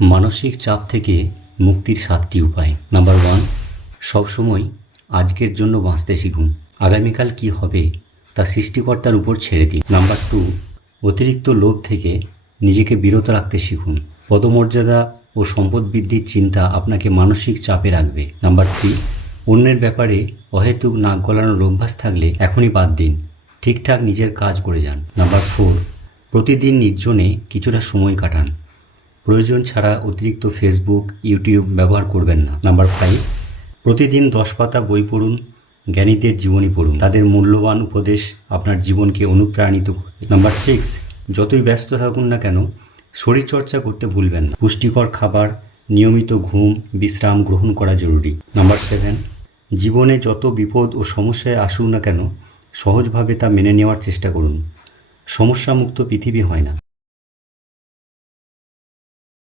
মানসিক চাপ থেকে মুক্তির 7টি উপায়। নাম্বার 1, সবসময় আজকের জন্য বাঁচতে শিখুন। আগামীকাল কি হবে তা সৃষ্টিকর্তার উপর ছেড়ে দিন। নাম্বার 2, অতিরিক্ত লোভ থেকে নিজেকে বিরত রাখতে শিখুন। পদমর্যাদা ও সম্পদ বৃদ্ধির চিন্তা আপনাকে মানসিক চাপে রাখবে। নাম্বার 3, অন্যের ব্যাপারে অহেতুক নাক গলানোর অভ্যাস থাকলে এখনই বাদ দিন, ঠিকঠাক নিজের কাজ করে যান। নাম্বার 4, প্রতিদিন নির্জনে কিছুটা সময় কাটান। প্রয়োজন ছাড়া অতিরিক্ত ফেসবুক, ইউটিউব ব্যবহার করবেন না। নাম্বার 5, প্রতিদিন 10 পাতা বই পড়ুন। জ্ঞানীদের জীবনী পড়ুন, তাদের মূল্যবান উপদেশ আপনার জীবনকে অনুপ্রাণিত করবে। নাম্বার 6, যতই ব্যস্ত থাকুন না কেন শরীরচর্চা করতে ভুলবেন না। পুষ্টিকর খাবার, নিয়মিত ঘুম, বিশ্রাম গ্রহণ করা জরুরি। নাম্বার 7, জীবনে যত বিপদ ও সমস্যায় আসুক না কেন সহজভাবে তা মেনে নেওয়ার চেষ্টা করুন। সমস্যামুক্ত পৃথিবী হয় না।